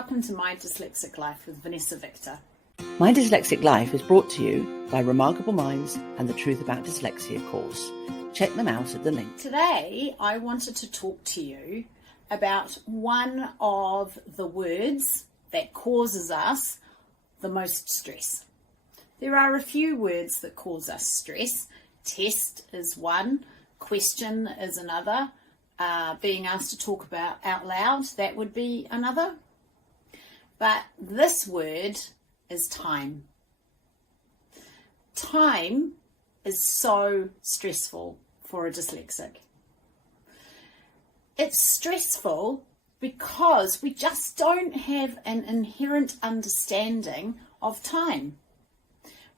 welcome to My Dyslexic Life with Vanessa Victor. My Dyslexic Life is brought to you by Remarkable Minds and the Truth About Dyslexia course. Check them out at the link. Today I wanted to talk to you about one of the words that causes us the most stress. There are a few words that cause us stress. Test is one, question is another, being asked to talk about out loud, that would be another. But this word is time. Time is so stressful for a dyslexic. It's stressful because we just don't have an inherent understanding of time.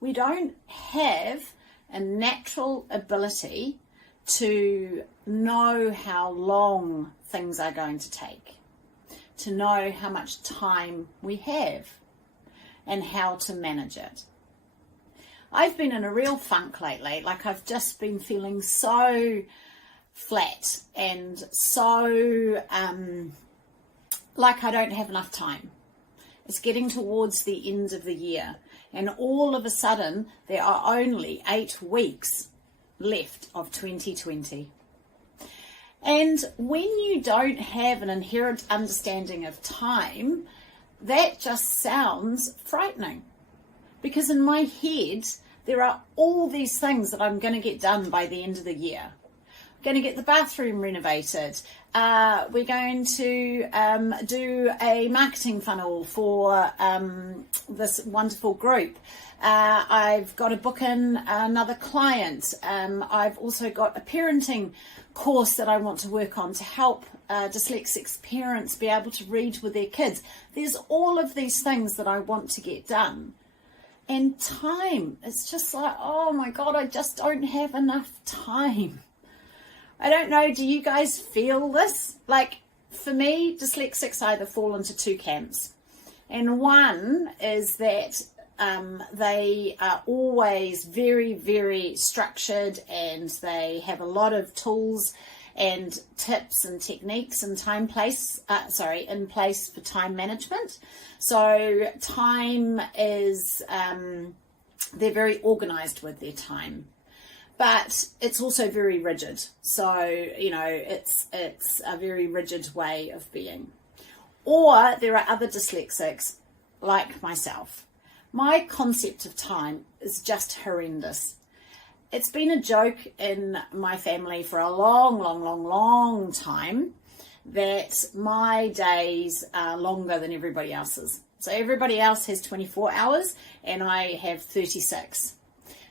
We don't have a natural ability to know how long things are going to take, to know how much time we have and how to manage it. I've been in a real funk lately, like I've just been feeling so flat and so like I don't have enough time. It's getting towards the end of the year and all of a sudden there are only 8 weeks left of 2020. And when you don't have an inherent understanding of time, that just sounds frightening. Because in my head, there are all these things that I'm going to get done by the end of the year. I'm going to get the bathroom renovated. We're going to do a marketing funnel for this wonderful group. I've got to book in another client. I've also got a parenting course that I want to work on to help dyslexic parents be able to read with their kids. There's all of these things that I want to get done. And time, it's just like, oh my God, I just don't have enough time. I don't know, do you guys feel this? Like, for me, dyslexics either fall into 2 camps. And one is that they are always very, very structured and they have a lot of tools and tips and techniques and in place for time management. So time is, they're very organized with their time, but it's also very rigid. So, you know, it's a very rigid way of being. Or there are other dyslexics like myself. My concept of time is just horrendous. It's been a joke in my family for a long time that my days are longer than everybody else's. So everybody else has 24 hours and I have 36.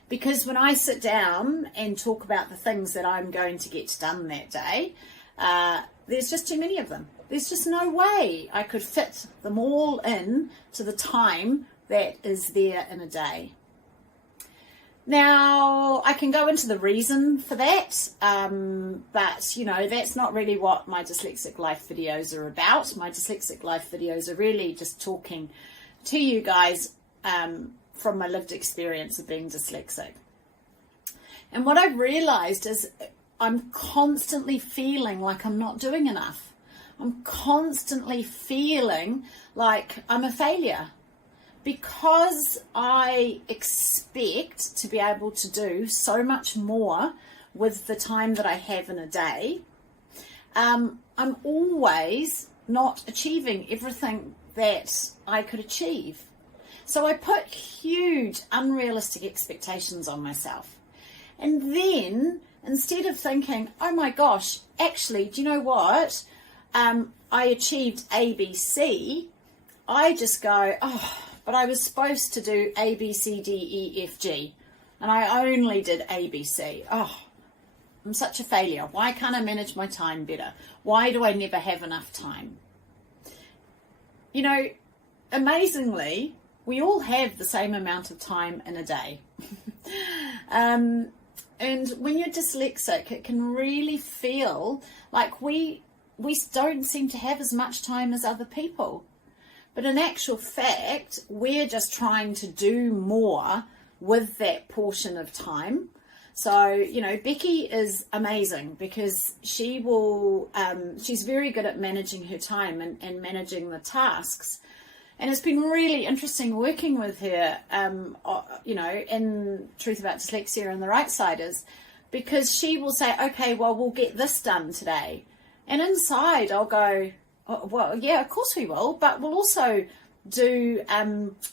Because when I sit down and talk about the things that I'm going to get done that day, there's just too many of them. There's just no way I could fit them all in to the time that is there in a day. Now, I can go into the reason for that, but, you know, that's not really what my Dyslexic Life videos are about. My Dyslexic Life videos are really just talking to you guys from my lived experience of being dyslexic. And what I've realized is I'm constantly feeling like I'm not doing enough. I'm constantly feeling like I'm a failure. Because I expect to be able to do so much more with the time that I have in a day, I'm always not achieving everything that I could achieve. So I put huge unrealistic expectations on myself. And then instead of thinking, oh my gosh, actually, do you know what? I achieved ABC, I just go, oh, but I was supposed to do A, B, C, D, E, F, G, and I only did A, B, C. Oh, I'm such a failure. Why can't I manage my time better? Why do I never have enough time? You know, amazingly, we all have the same amount of time in a day. And when you're dyslexic, it can really feel like we don't seem to have as much time as other people. But in actual fact, we're just trying to do more with that portion of time So, Becky is amazing because she will, she's very good at managing her time and managing the tasks. And it's been really interesting working with her, in Truth About Dyslexia and the Right Siders, because she will say, okay, well, we'll get this done today. And inside I'll go, oh, well, yeah, of course we will, but we'll also do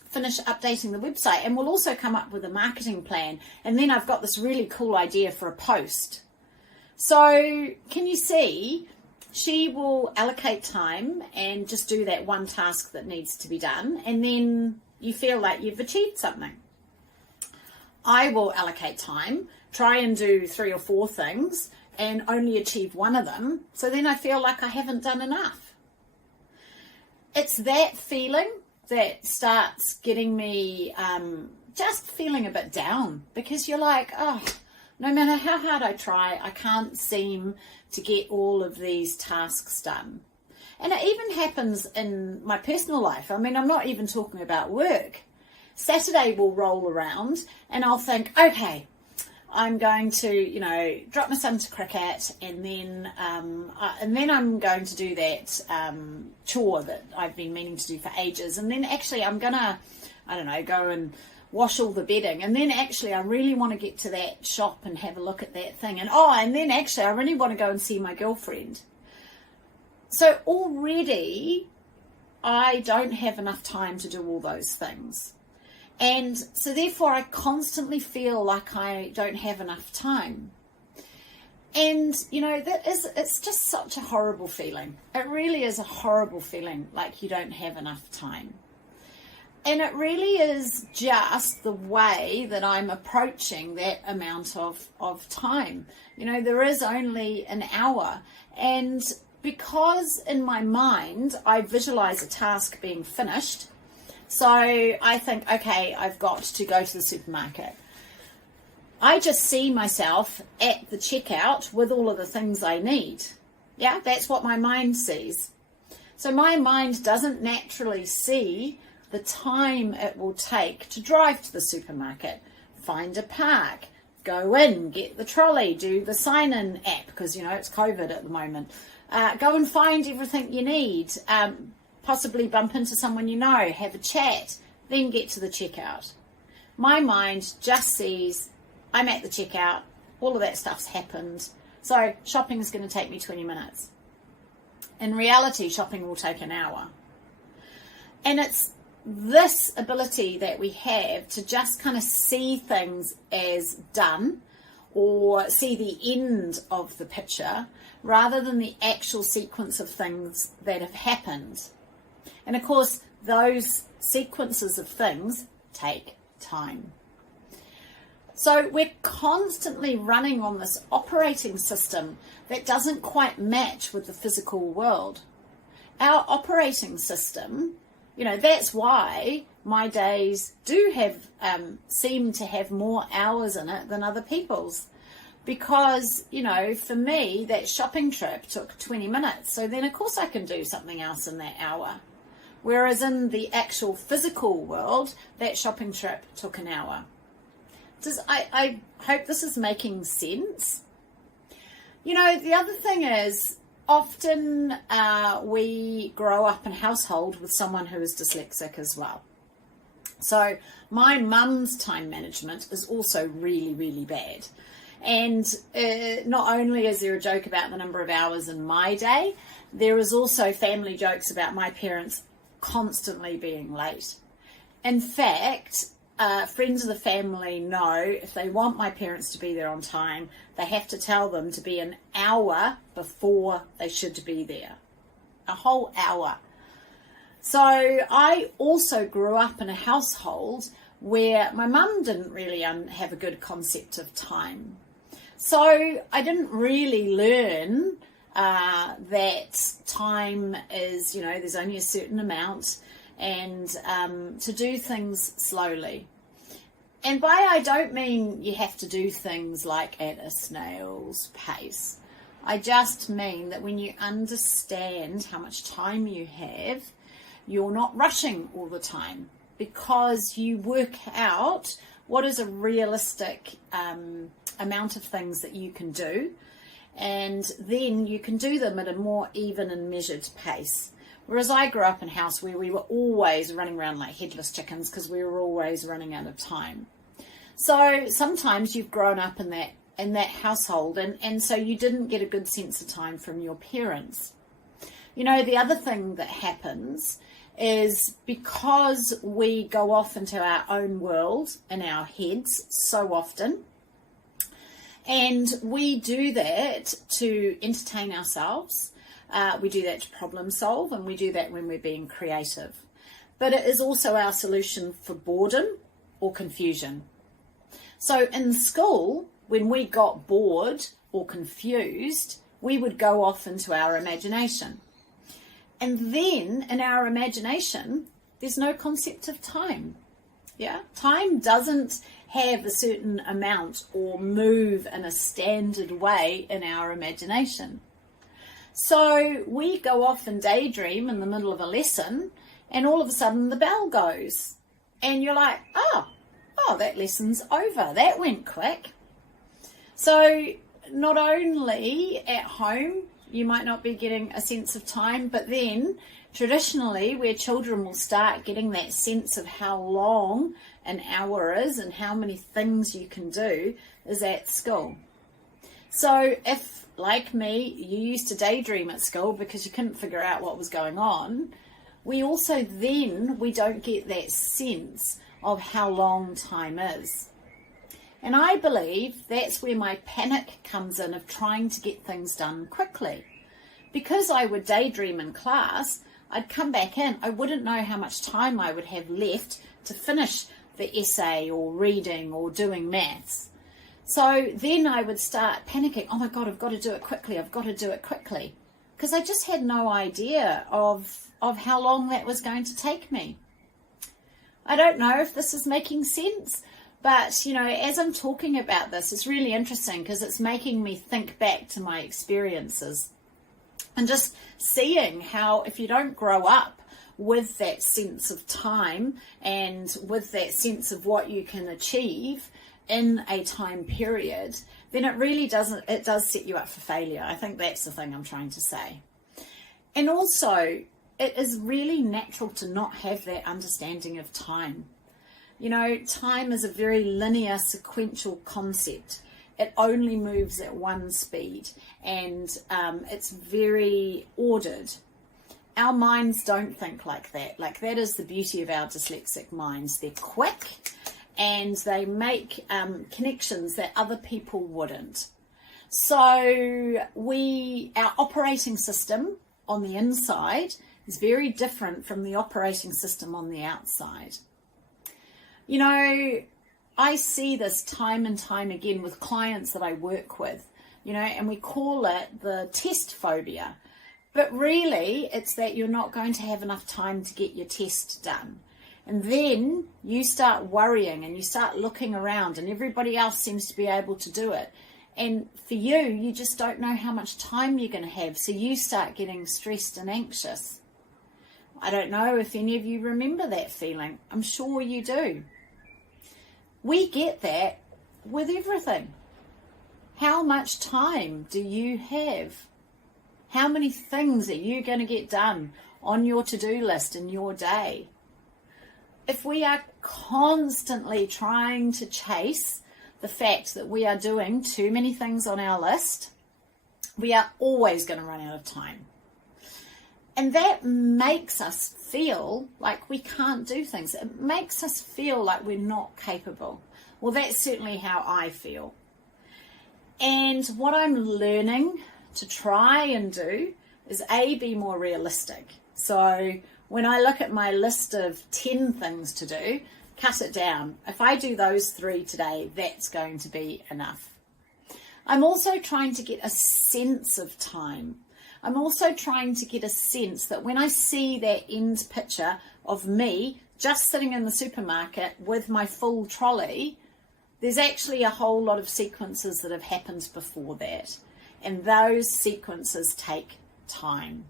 finish updating the website, and we'll also come up with a marketing plan, and then I've got this really cool idea for a post. So can you see, she will allocate time and just do that one task that needs to be done, and then you feel like you've achieved something. I will allocate time, try and do 3 or 4 things and only achieve one of them, so then I feel like I haven't done enough. It's that feeling that starts getting me just feeling a bit down, because you're like, oh, no matter how hard I try, I can't seem to get all of these tasks done. And it even happens in my personal life. I mean, I'm not even talking about work. Saturday will roll around and I'll think, okay, I'm going to, drop my son to cricket, and then I'm going to do that chore that I've been meaning to do for ages. And then actually I'm going to, go and wash all the bedding. And then actually I really want to get to that shop and have a look at that thing. And then actually I really want to go and see my girlfriend. So already I don't have enough time to do all those things. And so therefore I constantly feel like I don't have enough time. And, it's just such a horrible feeling. It really is a horrible feeling, like you don't have enough time. And it really is just the way that I'm approaching that amount of time. There is only an hour. And because in my mind I visualize a task being finished, so I think, okay, I've got to go to the supermarket. I just see myself at the checkout with all of the things I need. Yeah, that's what my mind sees. So my mind doesn't naturally see the time it will take to drive to the supermarket, find a park, go in, get the trolley, do the sign-in app, because, it's COVID at the moment. Go and find everything you need. Possibly bump into someone have a chat, then get to the checkout. My mind just sees, I'm at the checkout, all of that stuff's happened, so shopping is going to take me 20 minutes. In reality, shopping will take an hour. And it's this ability that we have to just kind of see things as done, or see the end of the picture, rather than the actual sequence of things that have happened. And of course, those sequences of things take time. So we're constantly running on this operating system that doesn't quite match with the physical world. Our operating system, that's why my days do seem to have more hours in it than other people's. Because, for me, that shopping trip took 20 minutes. So then, of course, I can do something else in that hour. Whereas in the actual physical world, that shopping trip took an hour. I hope this is making sense. The other thing is, often we grow up in a household with someone who is dyslexic as well. So my mum's time management is also really, really bad. And not only is there a joke about the number of hours in my day, there is also family jokes about my parents constantly being late. In fact, friends of the family know if they want my parents to be there on time, they have to tell them to be an hour before they should be there. A whole hour. So I also grew up in a household where my mum didn't really have a good concept of time. So I didn't really learn that time is, there's only a certain amount, and to do things slowly. And by I don't mean you have to do things like at a snail's pace. I just mean that when you understand how much time you have, you're not rushing all the time, because you work out what is a realistic amount of things that you can do, and then you can do them at a more even and measured pace. Whereas I grew up in a house where we were always running around like headless chickens because we were always running out of time. So sometimes you've grown up in that household, and so you didn't get a good sense of time from your parents. You know, the other thing that happens is because we go off into our own world in our heads so often, and we do that to entertain ourselves, we do that to problem solve, and we do that when we're being creative. But it is also our solution for boredom or confusion. So in school, when we got bored or confused, we would go off into our imagination. And then in our imagination, there's no concept of time. Yeah, time doesn't have a certain amount or move in a standard way in our imagination. So we go off and daydream in the middle of a lesson, and all of a sudden the bell goes. And you're like, oh, that lesson's over. That went quick. So not only at home, you might not be getting a sense of time, but then traditionally where children will start getting that sense of how long an hour is and how many things you can do is at school. So if, like me, you used to daydream at school because you couldn't figure out what was going on, we don't get that sense of how long time is. And I believe that's where my panic comes in of trying to get things done quickly. Because I would daydream in class, I'd come back in, I wouldn't know how much time I would have left to finish the essay or reading or doing maths. So then I would start panicking, oh my God, I've got to do it quickly, because I just had no idea of how long that was going to take me. I don't know if this is making sense, but, you know, as I'm talking about this, it's really interesting because it's making me think back to my experiences and just seeing how if you don't grow up with that sense of time and with that sense of what you can achieve in a time period, then it does set you up for failure. I think that's the thing I'm trying to say. And also, it is really natural to not have that understanding of time. You know, time is a very linear, sequential concept. It only moves at one speed, and it's very ordered. Our minds don't think like that. Like, that is the beauty of our dyslexic minds. They're quick, and they make connections that other people wouldn't. So our operating system on the inside is very different from the operating system on the outside. You know, I see this time and time again with clients that I work with, you know, and we call it the test phobia. But really, it's that you're not going to have enough time to get your test done. And then you start worrying and you start looking around and everybody else seems to be able to do it. And for you just don't know how much time you're going to have. So you start getting stressed and anxious. I don't know if any of you remember that feeling. I'm sure you do. We get that with everything. How much time do you have? How many things are you going to get done on your to-do list in your day? If we are constantly trying to chase the fact that we are doing too many things on our list, we are always going to run out of time. And that makes us feel like we can't do things. It makes us feel like we're not capable. Well, that's certainly how I feel. And what I'm learning to try and do is be more realistic. So when I look at my list of 10 things to do, cut it down. If I do those 3 today, that's going to be enough. I'm also trying to get a sense of time. I'm also trying to get a sense that when I see that end picture of me just sitting in the supermarket with my full trolley, there's actually a whole lot of sequences that have happened before that. And those sequences take time.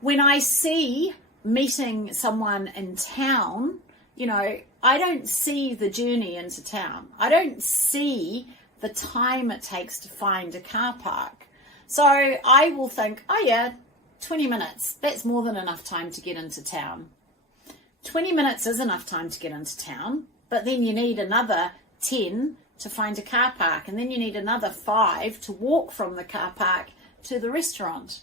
When I see meeting someone in town I don't see the journey into town. I don't see the time it takes to find a car park. So I will think, oh yeah, 20 minutes, that's more than enough time to get into town. 20 minutes is enough time to get into town, but then you need another 10 to find a car park, and then you need another 5 to walk from the car park to the restaurant.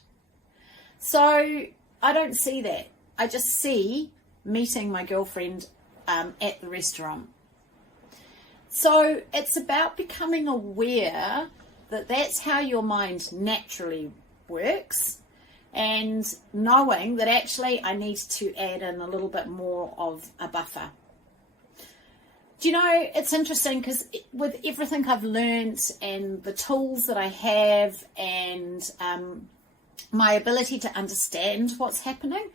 So I don't see that. I just see meeting my girlfriend at the restaurant. So it's about becoming aware that that's how your mind naturally works, and knowing that actually I need to add in a little bit more of a buffer. Do you know, it's interesting because with everything I've learned and the tools that I have and my ability to understand what's happening,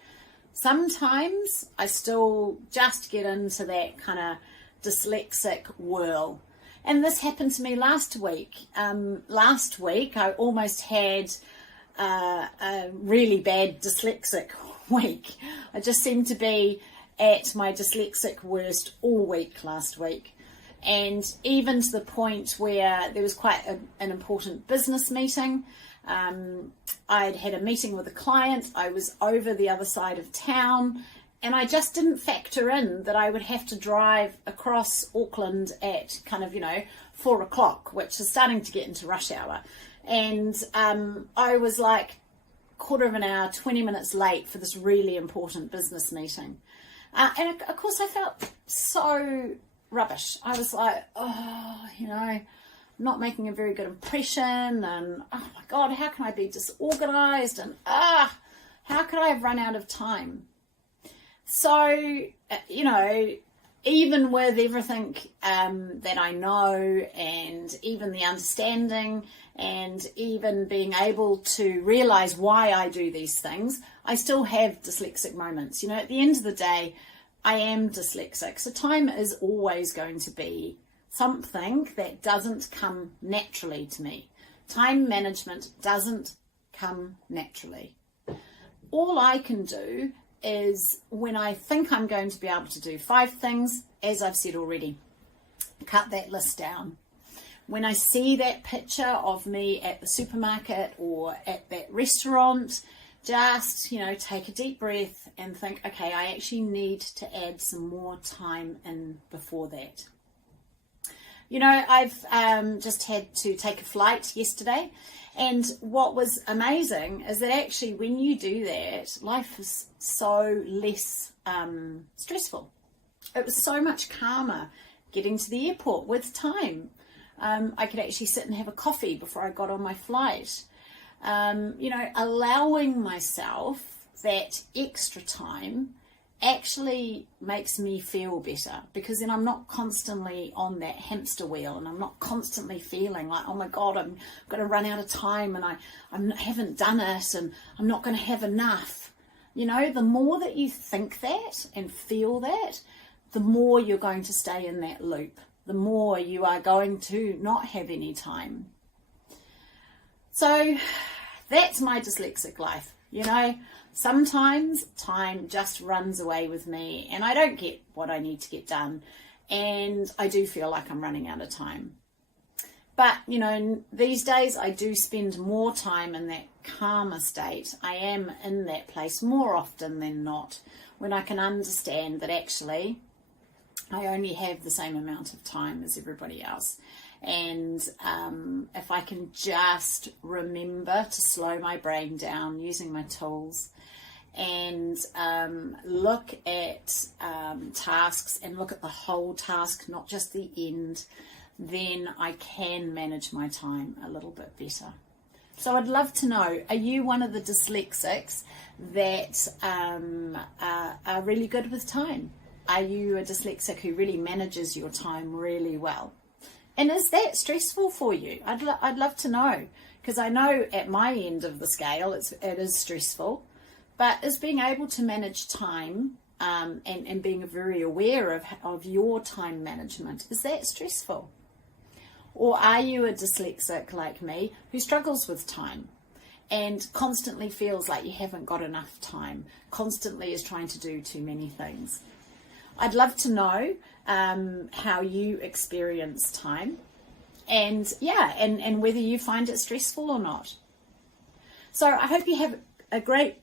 sometimes I still just get into that kind of dyslexic whirl. And this happened to me last week. Last week I almost had a really bad dyslexic week. I just seemed to be at my dyslexic worst all week last week. And even to the point where there was quite an important business meeting. I'd had a meeting with a client. I was over the other side of town, and I just didn't factor in that I would have to drive across Auckland at kind of, 4 o'clock, which is starting to get into rush hour. And I was like quarter of an hour, 20 minutes late for this really important business meeting. And of course I felt so rubbish. I was like, not making a very good impression, and oh my God, how can I be disorganized, and how could I have run out of time? So, even with everything that I know, and even the understanding, and even being able to realize why I do these things, I still have dyslexic moments. At the end of the day, I am dyslexic, so time is always going to be something that doesn't come naturally to me. Time management doesn't come naturally. All I can do is, when I think I'm going to be able to do 5 things, as I've said already, cut that list down. When I see that picture of me at the supermarket or at that restaurant, just, take a deep breath and think, okay, I actually need to add some more time in before that. I've just had to take a flight yesterday, and what was amazing is that actually when you do that, life is so less stressful. It was so much calmer getting to the airport with time. I could actually sit and have a coffee before I got on my flight. Allowing myself that extra time actually makes me feel better, because then I'm not constantly on that hamster wheel, and I'm not constantly feeling like, oh my God, I'm going to run out of time, and I haven't done it, and I'm not going to have enough. The more that you think that and feel that, the more you're going to stay in that loop, the more you are going to not have any time. So that's my dyslexic life. Sometimes time just runs away with me, and I don't get what I need to get done, and I do feel like I'm running out of time. But, these days I do spend more time in that calmer state. I am in that place more often than not, when I can understand that actually I only have the same amount of time as everybody else. And if I can just remember to slow my brain down using my tools, and look at tasks and look at the whole task, not just the end, then I can manage my time a little bit better. So I'd love to know, are you one of the dyslexics that are really good with time? Are you a dyslexic who really manages your time really well? And is that stressful for you? I'd love to know, because I know at my end of the scale it is stressful. But is being able to manage time and being very aware of your time management, is that stressful? Or are you a dyslexic like me who struggles with time and constantly feels like you haven't got enough time, constantly is trying to do too many things? I'd love to know how you experience time, and and whether you find it stressful or not. So I hope you have a great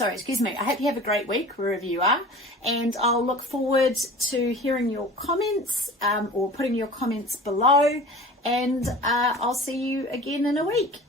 I hope you have a great week wherever you are, and I'll look forward to hearing your comments or putting your comments below, and I'll see you again in a week.